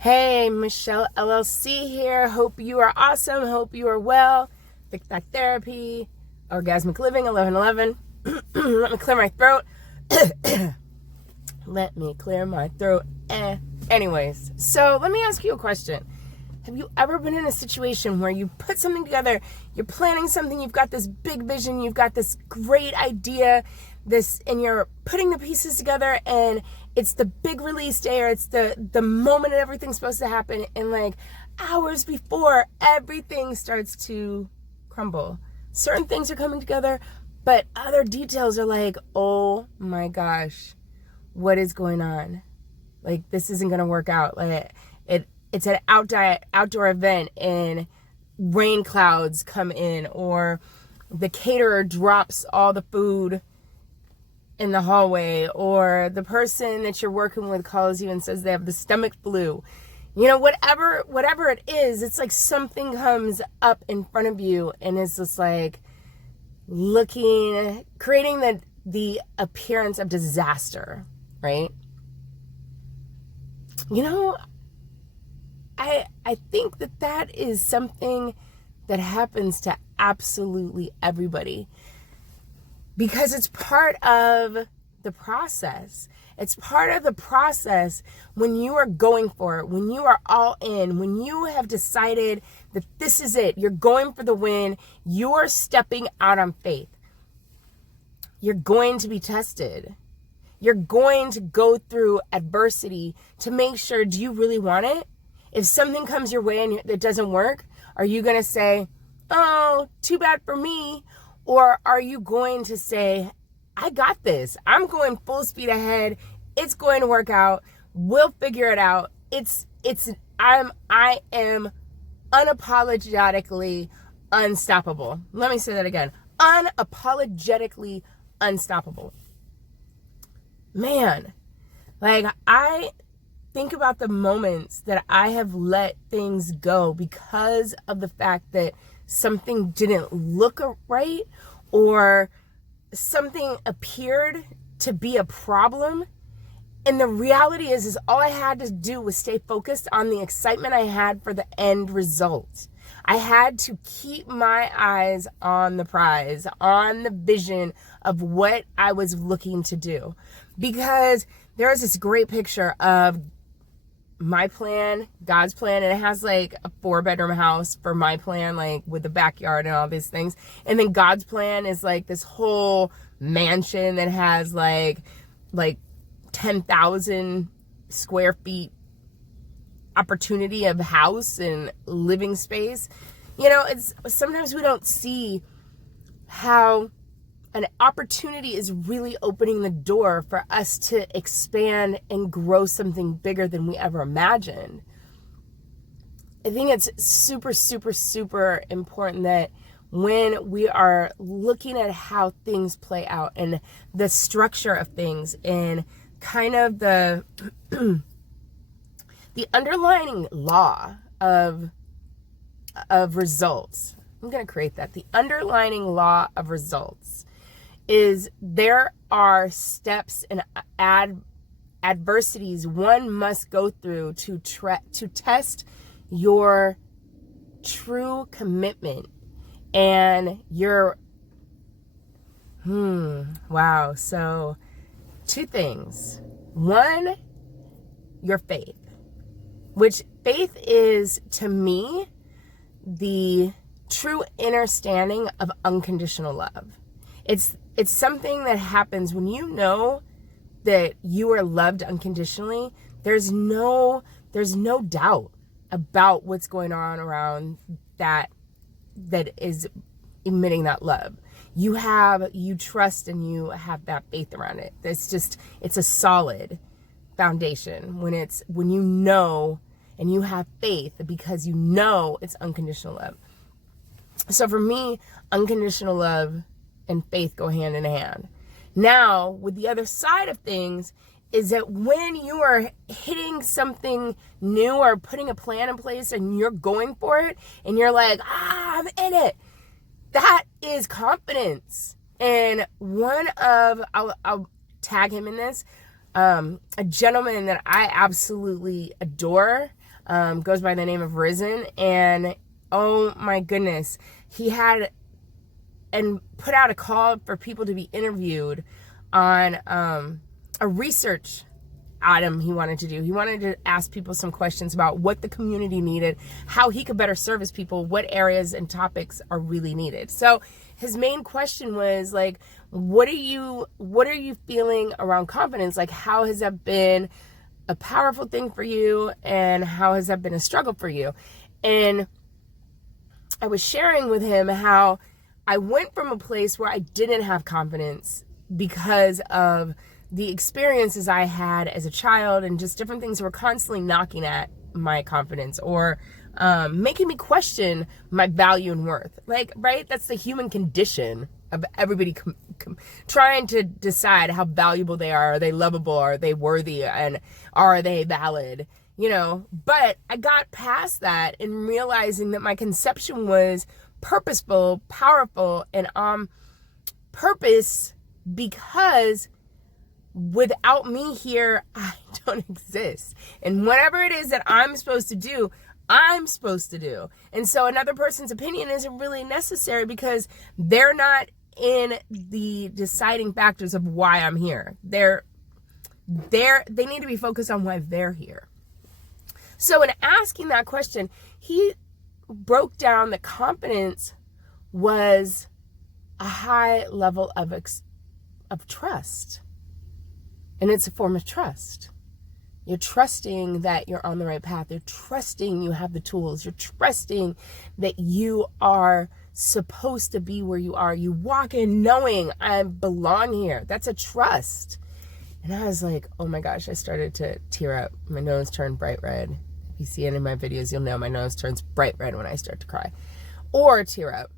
Hey, Michelle LLC here. Hope you are awesome. Hope you are well. ThickThighTherapy, Orgasmic Living, 1111. Let me clear my throat. Let me clear my throat. Anyways, so let me ask you a question. Have you ever been in a situation where you put something together, you're planning something, you've got this big vision, you've got this great idea, and you're putting the pieces together, and it's the big release day, or it's the moment that everything's supposed to happen, and like hours before, everything starts to crumble. Certain things are coming together, but other details are like, oh my gosh, what is going on? Like, this isn't going to work out. Like, it's an outdoor event and rain clouds come in, or the caterer drops all the food in the hallway, or the person that you're working with calls you and says they have the stomach flu. You know, whatever it is, it's like something comes up in front of you and it's just like creating the appearance of disaster, right? You know, I think that is something that happens to absolutely everybody, because it's part of the process. It's part of the process when you are going for it, when you are all in, when you have decided that this is it, you're going for the win, you're stepping out on faith. You're going to be tested. You're going to go through adversity to make sure, do you really want it? If something comes your way and it doesn't work, are you going to say, oh, too bad for me? Or are you going to say, I got this. I'm going full speed ahead. It's going to work out. We'll figure it out. I am unapologetically unstoppable. Let me say that again. Unapologetically unstoppable. Man, like, I think about the moments that I have let things go because of the fact that something didn't look right, or something appeared to be a problem. And the reality is all I had to do was stay focused on the excitement I had for the end result. I had to keep my eyes on the prize, on the vision of what I was looking to do. Because there is this great picture of my plan, God's plan, and it has like a 4-bedroom house for my plan, like with the backyard and all these things. And then God's plan is like this whole mansion that has like 10,000 square feet opportunity of house and living space. You know, it's sometimes we don't see how an opportunity is really opening the door for us to expand and grow something bigger than we ever imagined. I think it's super, super, super important that when we are looking at how things play out and the structure of things and kind of the underlying law of results. I'm going to create that. The underlying law of results is there are steps and adversities one must go through to test your true commitment and your wow. So 2 things. 1, your faith, which faith is, to me, the true understanding of unconditional love. It's something that happens when you know that you are loved unconditionally. There's no doubt about what's going on around that is emitting that love. You trust and you have that faith around it. It's a solid foundation when you know and you have faith because you know it's unconditional love. So for me, unconditional love and faith go hand in hand. Now, with the other side of things is that when you are hitting something new or putting a plan in place and you're going for it and you're like, I'm in it, that is confidence. And I'll tag him in this, a gentleman that I absolutely adore. goes by the name of Risen. And oh my goodness, he had and put out a call for people to be interviewed on a research item he wanted to do. He wanted to ask people some questions about what the community needed, how he could better service people, what areas and topics are really needed. So his main question was like, what are you feeling around confidence? Like, how has that been a powerful thing for you, and how has that been a struggle for you? And I was sharing with him how I went from a place where I didn't have confidence because of the experiences I had as a child and just different things that were constantly knocking at my confidence or making me question my value and worth. Like, right? That's the human condition of everybody trying to decide how valuable they are. Are they lovable? Are they worthy? And are they valid? You know, but I got past that and realizing that my conception was purposeful, powerful, and on purpose, because without me here, I don't exist. And whatever it is that I'm supposed to do, I'm supposed to do. And so another person's opinion isn't really necessary because they're not in the deciding factors of why I'm here. They need to be focused on why they're here. So in asking that question, he broke down that confidence was a high level of trust. And it's a form of trust. You're trusting that you're on the right path. You're trusting you have the tools. You're trusting that you are supposed to be where you are. You walk in knowing I belong here. That's a trust. And I was like, oh my gosh, I started to tear up. My nose turned bright red. If you see any of my videos, you'll know my nose turns bright red when I start to cry or tear up.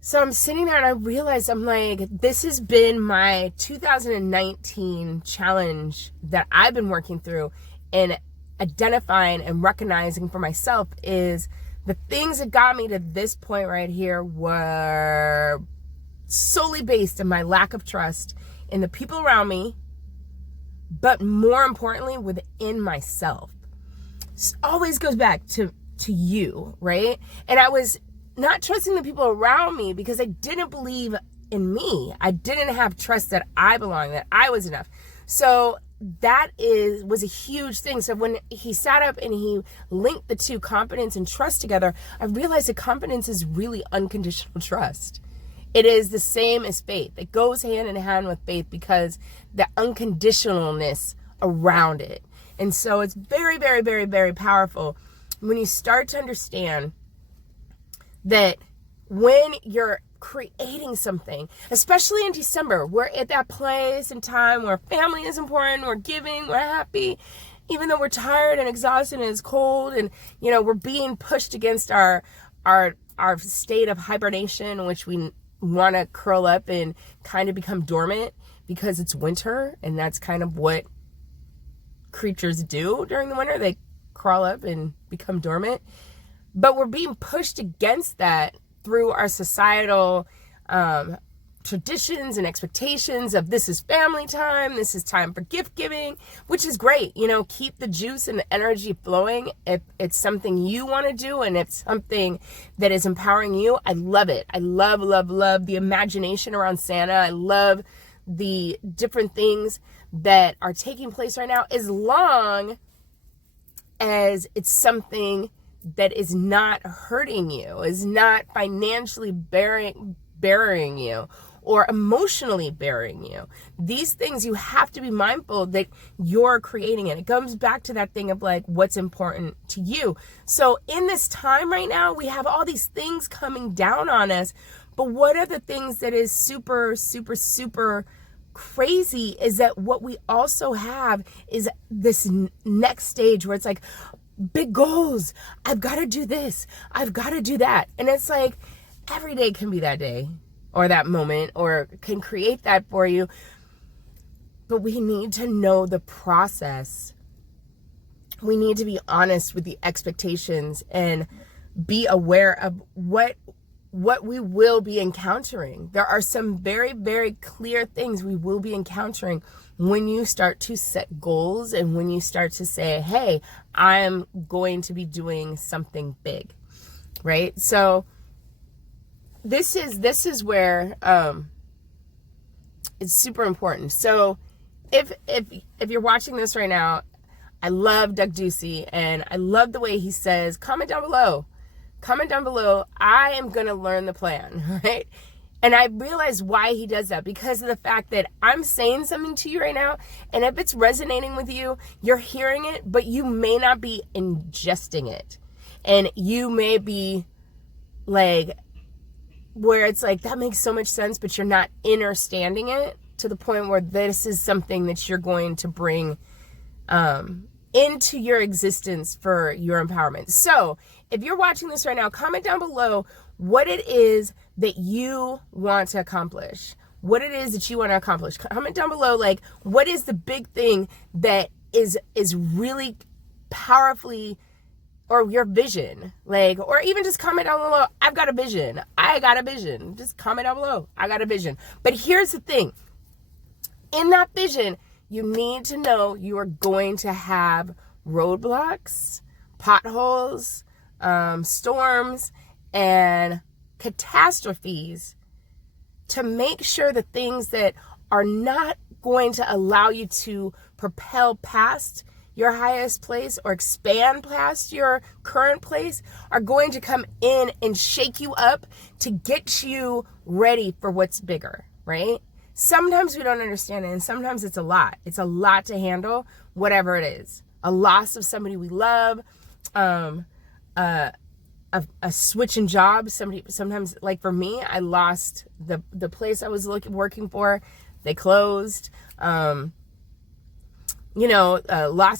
So I'm sitting there and I realized, I'm like, this has been my 2019 challenge that I've been working through and identifying and recognizing for myself is the things that got me to this point right here were solely based on my lack of trust in the people around me, but more importantly, within myself. It always goes back to you, right? And I was not trusting the people around me because I didn't believe in me. I didn't have trust that I belonged, that I was enough. So that was a huge thing. So when he sat up and he linked the two, confidence and trust, together, I realized that confidence is really unconditional trust. It is the same as faith. It goes hand in hand with faith because the unconditionalness around it. And so it's very, very, very, very powerful when you start to understand that when you're creating something, especially in December, we're at that place and time where family is important, we're giving, we're happy, even though we're tired and exhausted and it's cold and, you know, we're being pushed against our state of hibernation, which we want to curl up and kind of become dormant because it's winter, and that's kind of what creatures do during the winter. They crawl up and become dormant. But we're being pushed against that through our societal traditions and expectations of this is family time, this is time for gift giving, which is great. You know, keep the juice and the energy flowing if it's something you want to do and it's something that is empowering you. I love it. I love, love, love the imagination around Santa. I love the different things that are taking place right now, as long as it's something that is not hurting you, is not financially burying you or emotionally burying you. These things, you have to be mindful that you're creating it. It comes back to that thing of like, what's important to you. So in this time right now, we have all these things coming down on us, but what are the things that is super, super, super crazy is that what we also have is this next stage where it's like, big goals. I've got to do this. I've got to do that. And it's like every day can be that day or that moment or can create that for you. But we need to know the process. We need to be honest with the expectations and be aware of what what we will be encountering. There are some very, very clear things we will be encountering when you start to set goals and when you start to say, hey, I'm going to be doing something big, right? So this is where it's super important. So if you're watching this right now, I love Jake Ducey, and I love the way he says, comment down below. Comment down below. I am going to learn the plan, right? And I realize why he does that, because of the fact that I'm saying something to you right now, and if it's resonating with you, you're hearing it, but you may not be ingesting it. And you may be like, where it's like, that makes so much sense, but you're not understanding it to the point where this is something that you're going to bring into your existence for your empowerment. So if you're watching this right now, comment down below what it is that you want to accomplish. What it is that you want to accomplish. Comment down below, like, what is the big thing that is really powerfully, or your vision, like, or even just comment down below, I've got a vision. I got a vision. Just comment down below, I got a vision. But here's the thing. In that vision, you need to know you are going to have roadblocks, potholes, storms, and catastrophes to make sure the things that are not going to allow you to propel past your highest place or expand past your current place are going to come in and shake you up to get you ready for what's bigger, right? Sometimes we don't understand it, and sometimes it's a lot. It's a lot to handle, whatever it is. A loss of somebody we love, a switch in jobs. Sometimes, like for me, I lost the place I was working for. They closed. Loss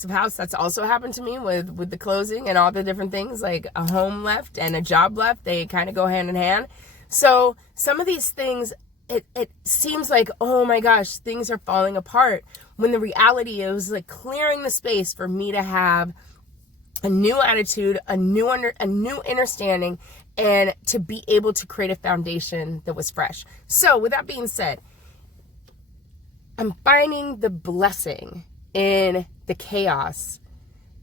of house. That's also happened to me with the closing and all the different things. Like a home left and a job left. They kind of go hand in hand. So some of these things, it seems like, oh my gosh, things are falling apart, when the reality is like clearing the space for me to have a new attitude, a new understanding, and to be able to create a foundation that was fresh. So with that being said, I'm finding the blessing in the chaos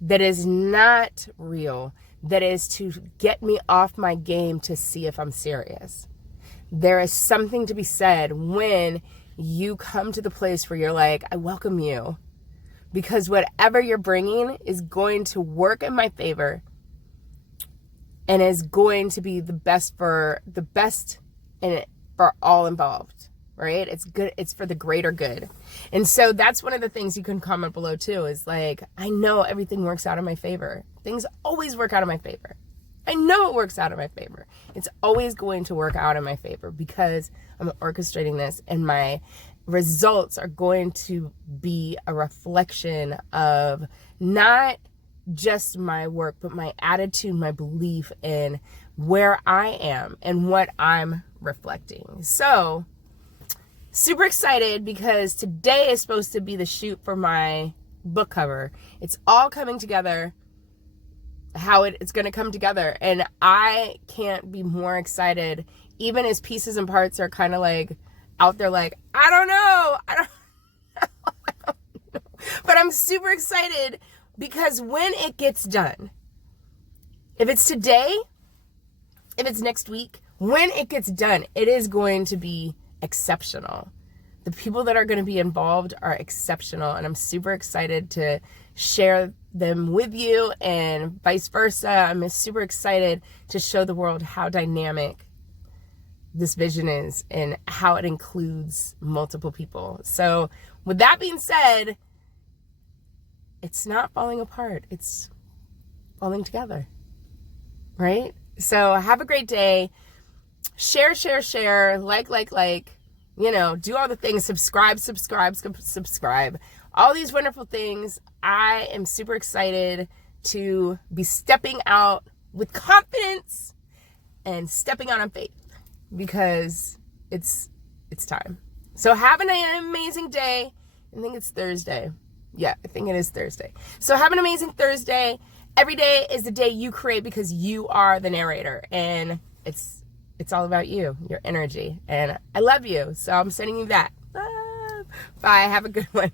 that is not real, that is to get me off my game to see if I'm serious. There is something to be said when you come to the place where you're like, I welcome you, because whatever you're bringing is going to work in my favor and is going to be the best in it for all involved, right? It's good. It's for the greater good. And so that's one of the things you can comment below too, is like, I know everything works out in my favor. Things always work out in my favor. I know it works out in my favor. It's always going to work out in my favor because I'm orchestrating this, and my results are going to be a reflection of not just my work, but my attitude, my belief in where I am and what I'm reflecting. So super excited because today is supposed to be the shoot for my book cover. It's all coming together, how it's going to come together. And I can't be more excited, even as pieces and parts are kind of like out there, like, I don't know. But I'm super excited because when it gets done, if it's today, if it's next week, when it gets done, it is going to be exceptional. The people that are going to be involved are exceptional, and I'm super excited to share them with you, and vice versa. I'm super excited to show the world how dynamic this vision is and how it includes multiple people. So with that being said, it's not falling apart. It's falling together, right? So have a great day. Share, like, do all the things, subscribe, all these wonderful things. I am super excited to be stepping out with confidence and stepping out on faith, because it's time. So have an amazing day. I think it's Thursday. Yeah, I think it is Thursday. So have an amazing Thursday. Every day is the day you create, because you are the narrator, and it's it's all about you, your energy. And I love you, so I'm sending you that. Bye. Have a good one.